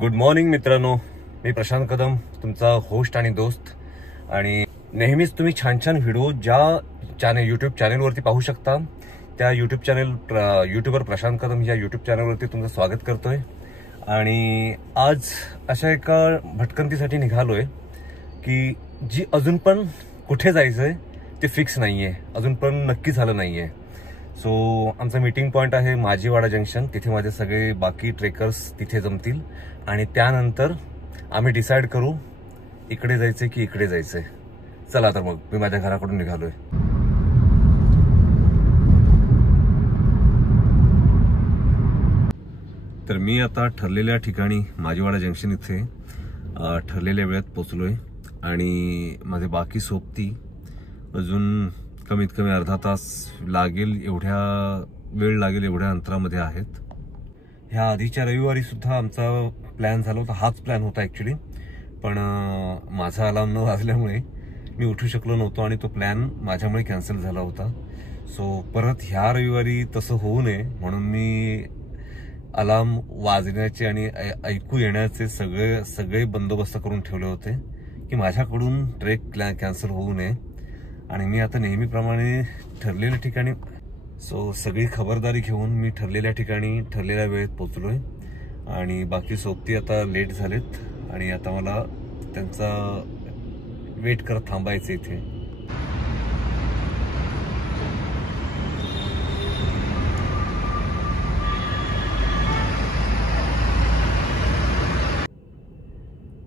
Good morning मित्रांनो, मी प्रशांत कदम, तुमचा host आणि दोस्त. आणि नेहमीच तुम्ही छान छान व्हिडिओ ज्या यूट्यूब चॅनलवरती पाहू शकता त्या यूट्यूबर प्रशांत कदम या यूट्यूब चॅनलवरती तुमचं स्वागत करतोय. आणि आज अशा एका भटकंतीसाठी निघालोय की जी अजून पण कुठे जायचंय ते फिक्स नाहीये, अजून पण नक्की झालं नाहीये. सो आमचा मीटिंग पॉइंट आहे माझीवाडा जंक्शन. तिथे माझे सगळे बाकी ट्रेकर्स तिथे जमतील आणि त्यानंतर आम्ही डिसाईड करू इकडे जायचंय की इकडे जायचंय. चला तर मग मी माझ्या घराकडून निघालोय. तर मी आता ठरलेल्या ठिकाणी माझीवाडा जंक्शन इथे ठरलेल्या वेळात पोहोचलोय आणि माझे बाकी सोबती अजून कमीत कमी अर्धा तास वेळ लागेल एवढ्या अंतरामध्ये आहेत. ह्या आधीच्या रविवारी सुद्धा आमचा प्लॅन झाला होता, हाच प्लॅन होता ॲक्च्युली, पण माझा अलार्म न वाजल्यामुळे मी उठू शकलो नव्हतो आणि तो प्लॅन माझ्यामुळे कॅन्सल झाला होता. सो परत ह्या रविवारी तसं होऊ नये म्हणून मी अलार्म वाजण्याचे आणि ऐकू येण्याचे सगळे बंदोबस्त करून ठेवले होते की माझ्याकडून ट्रेक कॅन्सल होऊ नये. आणि मी आता नेहमीप्रमाणे ठरलेल्या ठिकाणी सगळी खबरदारी घेऊन मी ठरलेल्या ठिकाणी ठरलेल्या वेळेत पोहोचलोय. आणि बाकी सोबती आता लेट झालेत आणि आता मला त्यांचा वेट करत थांबायचं इथे.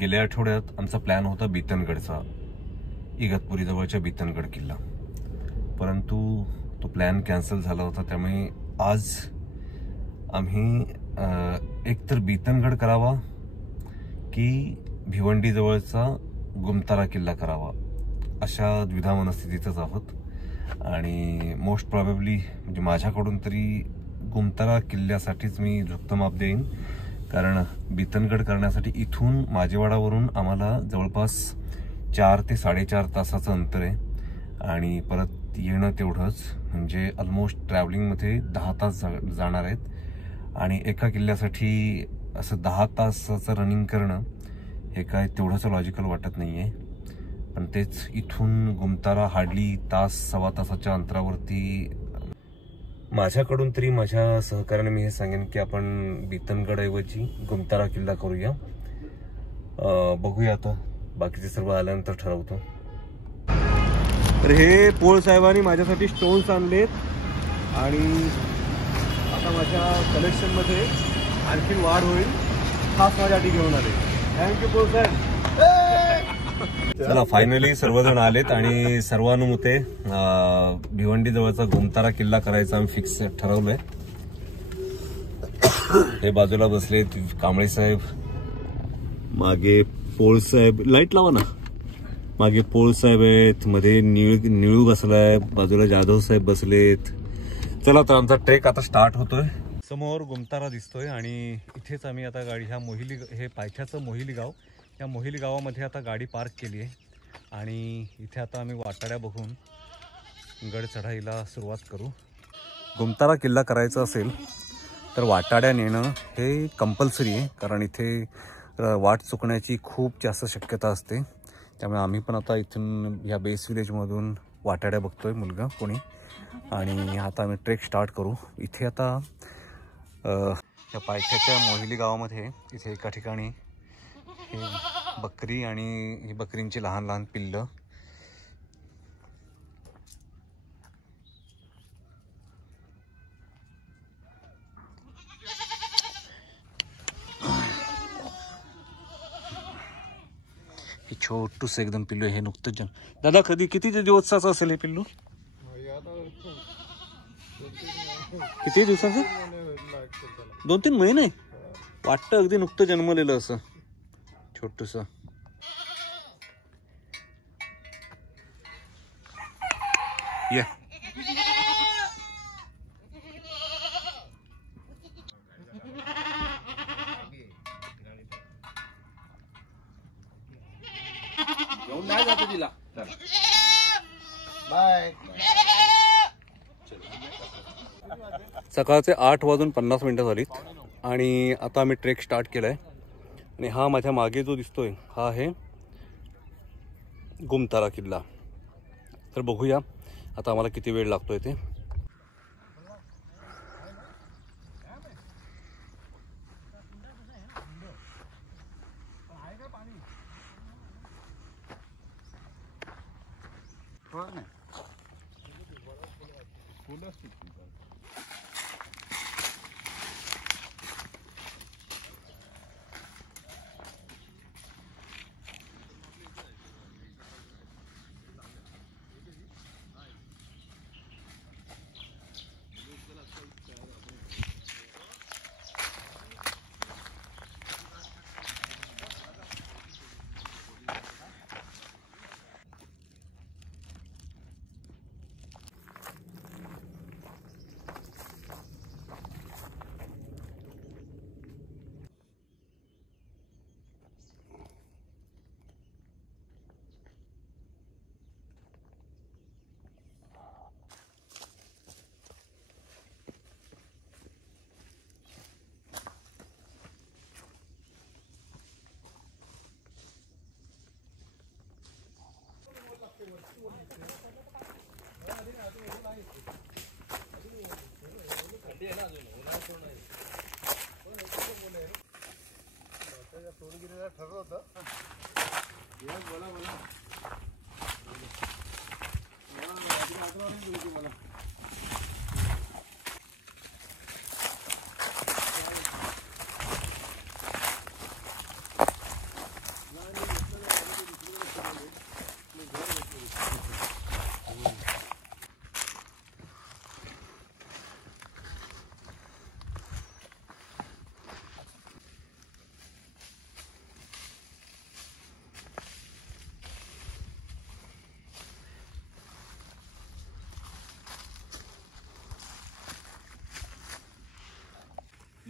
गेल्या आठवड्यात आमचा प्लॅन होता बीतनगडचा, इगतपुरी जवळच्या बीतनगड किल्ला, परंतु तो प्लॅन कॅन्सल झाला होता. त्यामुळे आज आम्ही एकतर बीतनगड करावा की भिवंडी जवळचा गुमतारा किल्ला करावा अशा द्विधा मनस्थितीतच आहोत. आणि मोस्ट प्रॉबेबली म्हणजे माझ्याकडून तरी गुमतारा किल्ल्यासाठीच मी झुकतं माप देईन, कारण बीतनगड करण्यासाठी इथून माझेवाडावरून आम्हाला जवळपास 4 ते 4.5 तासाचं अंतर आहे आणि परत येणं तेवढंच, म्हणजे ऑलमोस्ट ट्रॅव्हलिंगमध्ये 10 तास जाणार आहेत. आणि एका किल्ल्यासाठी असं 10 तासाचं रनिंग करणं हे काय तेवढंच लॉजिकल वाटत नाही आहे. पण तेच इथून गुमतारा हार्डली सव्वा तासाच्या अंतरावरती. माझ्याकडून तरी माझ्या सहकार्याने मी हे सांगेन की आपण बीतनगडऐवजी गुमतारा किल्ला करूया. बघूया आता, बाकीचे सर्व आल्यानंतर ठरवतो. तर हे पोळ साहेबांनी माझ्यासाठी स्टोन्स आणलेत आणि आता माझ्या कलेक्शनमध्ये आणखी वाढ होईल. खास माझ्यासाठी घेऊन आले. थँक्यू पोळ साहेब. चला, फायनली सर्वजण आलेत आणि सर्वानुमते भिवंडी जवळचा गुमतारा किल्ला करायचा आम्ही फिक्स ठरवलंय. हे बाजूला बसलेत कांबळे साहेब, मागे पोळ साहेब, लाईट लावा ना, मागे पोळ साहेब आहेत, मध्ये निळू बसलाय, बाजूला जाधव साहेब बसलेत. चला तर आमचा ट्रेक आता स्टार्ट होतोय. समोर गुमतारा दिसतोय आणि इथेच आम्ही आता गाडी हे पायथ्याचं मोहिली गाव, या मोहिली गावामध्ये आता गाडी पार्क केली आहे आणि इथे आता आम्ही वाटाड्या बघून गड चढाईला सुरुवात करू. गुमतारा किल्ला करायचा असेल तर वाटाड्या नेणं हे कंपल्सरी आहे, कारण इथे वाट चुकण्याची खूप जास्त शक्यता असते. त्यामुळे आम्ही पण आता इथून ह्या बेस विलेजमधून वाटाड्या बघतोय मुलगा कोणी, आणि आता आम्ही ट्रेक स्टार्ट करू. इथे आता या पायथ्याच्या मोहिली गावामध्ये इथे एका ठिकाणी हे बकरी आणि ही बकरींची लहान लहान पिल्लं, हे छोटूस एकदम पिल्लू. हे नुकतंच दादा किती दिवसाचं असेल हे पिल्लू? किती दिवसाचं? 2-3 महिने वाटतं, अगदी नुकतं जन्मलेलं असं छोटूस. ये नाही जातो तिला. बाय. सकाळचे 8:50 झालीत आणि आता आम्ही ट्रेक स्टार्ट केलाय. आणि हा माझ्या मागे जो दिसतोय हा आहे गुमतारा किल्ला. तर बघूया आता आम्हाला किती वेळ लागतोय ते.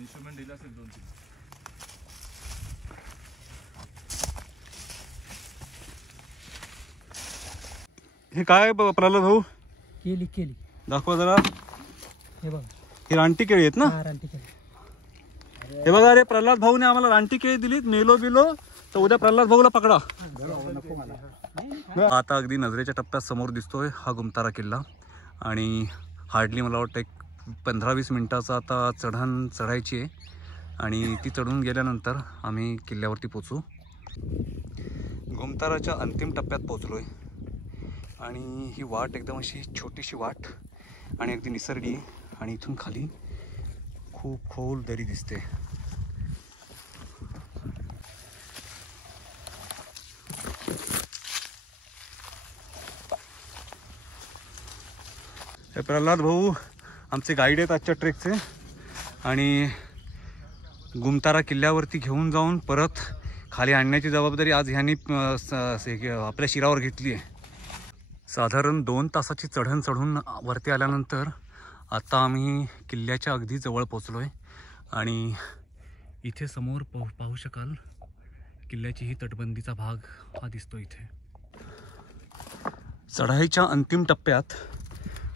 इन्स्ट्रुमेंट दिला असेल 2-3. हे काय प्रल्हाद भाऊ? केली केली दाखवा जरा. हे बघा, हे रानटी केळी आहेत ना? हा रानटी केली. हे बघा रे, प्रल्हाद भाऊने आम्हाला रानटी केळी दिलीत. मेलो बिलो तर उद्या प्रल्हाद भाऊला पकडा. आता अगदी नजरेच्या टप्प्यात समोर दिसतोय हा गुमतारा किल्ला. आणि हार्डली मला वाटतं एक 15-20 मिनिटाचा आता चढण चढायची आहे. आणि ती चढून गेल्यानंतर आम्ही किल्ल्यावरती पोचू. गुमताराच्या अंतिम टप्प्यात पोचलोय. आणि ही वाट एकदम अशी छोटीशी वाट आणि अगदी निसर्गी. आणि इथून खाली खूप खोल दरी दिसते. हे प्रल्हाद भाऊ आमचे गाईड आहेत आजच्या ट्रेकचे. आणि गुमतारा किल्ल्यावरती घेऊन जाऊन परत खाली आणण्याची जबाबदारी आज ह्यांनी आपल्या शिरावर घेतली आहे. साधारण 2 तासाची चढण चढून वरती आल्यानंतर आता आम्ही किल्ल्याच्या अगदी जवळ पोचलोय. आणि इथे समोर पाहू शकाल किल्ल्याची ही तटबंदीचा भाग हा दिसतो इथे. चढाईच्या अंतिम टप्प्यात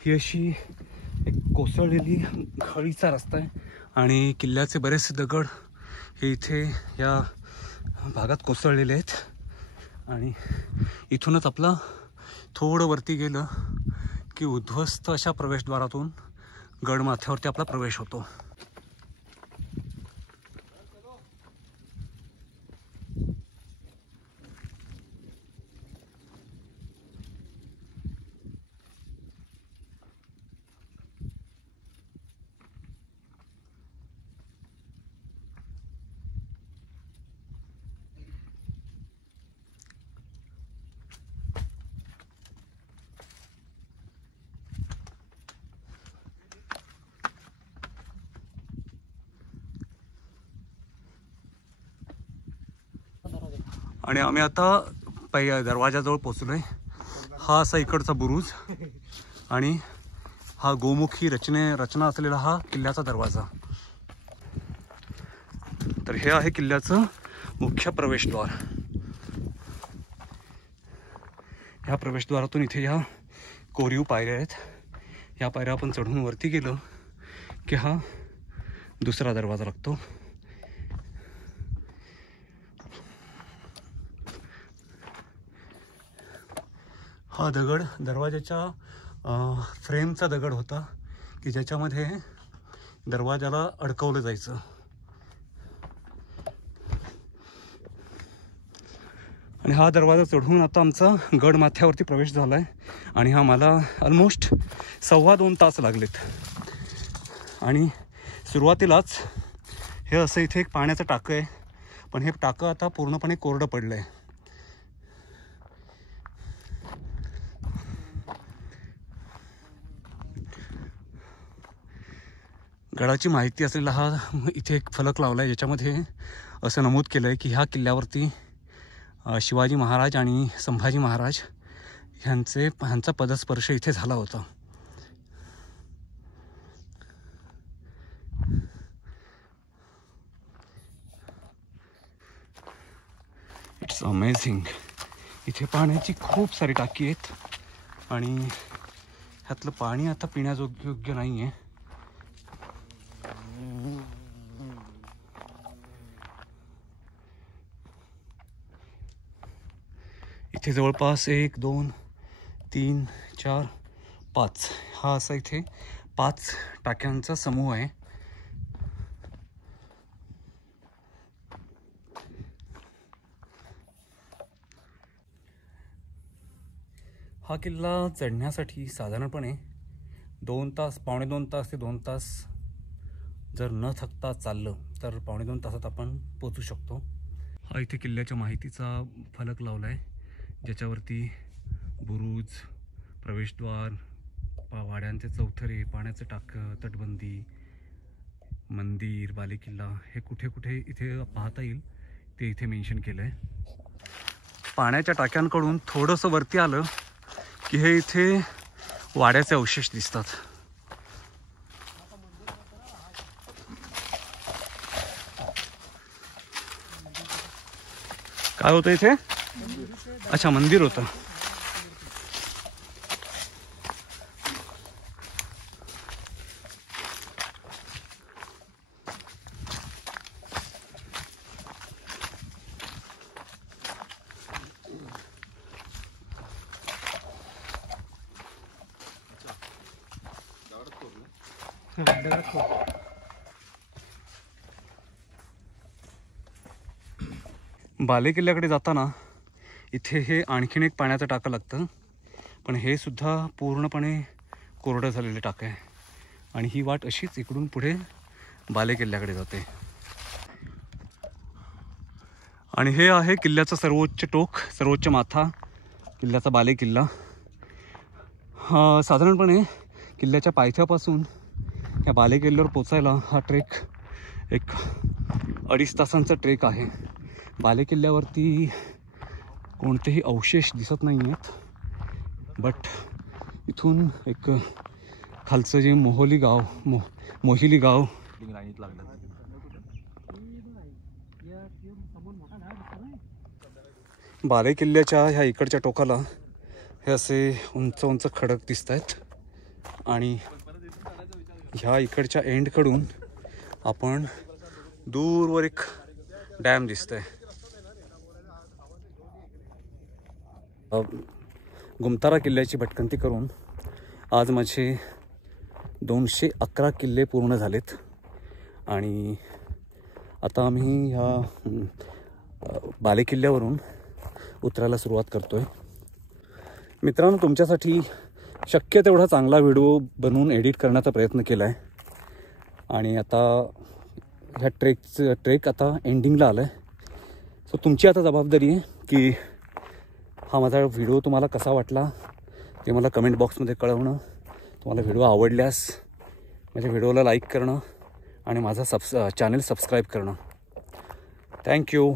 ही अशी एक कोसळलेली खळीचा रस्ता आहे. आणि किल्ल्याचे बरेचसे दगड हे इथे या भागात कोसळलेले आहेत. आणि इथूनच आपला थोडं वरती गेलं की उद्ध्वस्त अशा प्रवेशद्वारातून गडमाथ्यावरती आपला प्रवेश होतो. आणि आम्ही आता दरवाजाजवळ पोचलोय. हा असा इकडचा बुरुज आणि हा गोमुखी रचना असलेला हा किल्ल्याचा दरवाजा. तर हे आहे किल्ल्याचं मुख्य प्रवेशद्वार. ह्या प्रवेशद्वारातून इथे ह्या कोरीव पायऱ्या आहेत. ह्या पायऱ्या आपण चढून वरती गेलो की हा दुसरा दरवाजा लागतो. हा दगड दरवाजाच्या फ्रेमचा दगड होता की ज्याच्यामध्ये दरवाजाला अडकवलं जायचं. आणि हा दरवाजा चढून आता आमचा गड माथ्यावरती प्रवेश झाला आहे. आणि हा मला ऑलमोस्ट 1.25 तास लागलेत. आणि सुरुवातीलाच हे असं इथे एक पाण्याचं टाकं आहे, पण हे टाकं आता पूर्णपणे कोरडं पडलं आहे. गडाची माहिती असलेला हा इथे एक फलक लावला आहे, ज्याच्यामध्ये असं नमूद केलं आहे की ह्या किल्ल्यावरती शिवाजी महाराज आणि संभाजी महाराज ह्यांचा पदस्पर्श इथे झाला होता. It's amazing. इथे पाण्याची खूप सारी टाकी आहेत आणि ह्यातलं पाणी आता पिण्यायोग्य नाही आहे. इथे जवळपास 1 2 3 4 5 हा असा इथे 5 टाक्यांचा समूह आहे. हा किल्ला चढण्यासाठी साधारणपणे 2 तास, पावणे 2 तास ते 2 तास जर न थकता चाललं तर पावणे 2 तासात आपण पोचू शकतो. हा इथे किल्ल्याच्या माहितीचा फलक लावला आहे, ज्याच्यावरती बुरुज, प्रवेशद्वार, वाड्यांचे चौथरे, पाण्याचं टाकं, तटबंदी, मंदिर, बालेकिल्ला हे कुठे कुठे इथे पाहता येईल ते इथे मेन्शन केलं आहे. पाण्याच्या टाक्यांकडून थोडंसं वरती आलं की हे इथे वाड्याचे अवशेष दिसतात. काय होतं इथे? अच्छा, मंदिर होतं. बालेकिल्ल्याकडे जाताना इथे हे आणखीन एक पाण्याचं टाकं लागतं, पण हे सुद्धा पूर्णपणे कोरडं झालेलं टाकं आहे. आणि ही वाट अशीच इकडून पुढे बालेकिल्ल्याकडे जाते. आणि हे आहे किल्ल्याचं सर्वोच्च टोक, सर्वोच्च माथा, किल्ल्याचा बालेकिल्ला. साधारणपणे किल्ल्याच्या पायथ्यापासून या बालेकिल्ल्यावर पोचायला हा ट्रेक एक 2.5 तासांचा ट्रेक आहे. बालेकिल्ल्यावरती कोणतेही अवशेष दिसत नाही आहेत, बट इथून एक खालचं जे मोहिली गाव बालेकिल्ल्याच्या ह्या इकडच्या टोकाला हे असे उंच उंच खडक दिसत आहेत. आणि ह्या इकडच्या एंडकडून आपण दूरवर एक डॅम दिसतंय. गुमतारा किल्ल्याची भटकंती करून आज माझे 211 किल्ले पूर्ण झालेत. आणि आता आम्ही ह्या बालेकिल्ल्यावरून उतरायला सुरुवात करतोय. मित्रांनो, तुमच्यासाठी शक्य तेवढा चांगला व्हिडिओ बनवून एडिट करण्याचा प्रयत्न केला आहे. आणि आता ह्या ट्रेक आता एंडिंगला आला आहे. सो तुमची आता जबाबदारी आहे की हा माझा व्हिडिओ तुम्हाला कसा वाटला ते मला कमेंट बॉक्समध्ये कळवणं. तुम्हाला व्हिडिओ आवडल्यास माझ्या व्हिडिओला लाईक करणं आणि माझा चॅनल सबस्क्राईब करणं. थँक्यू.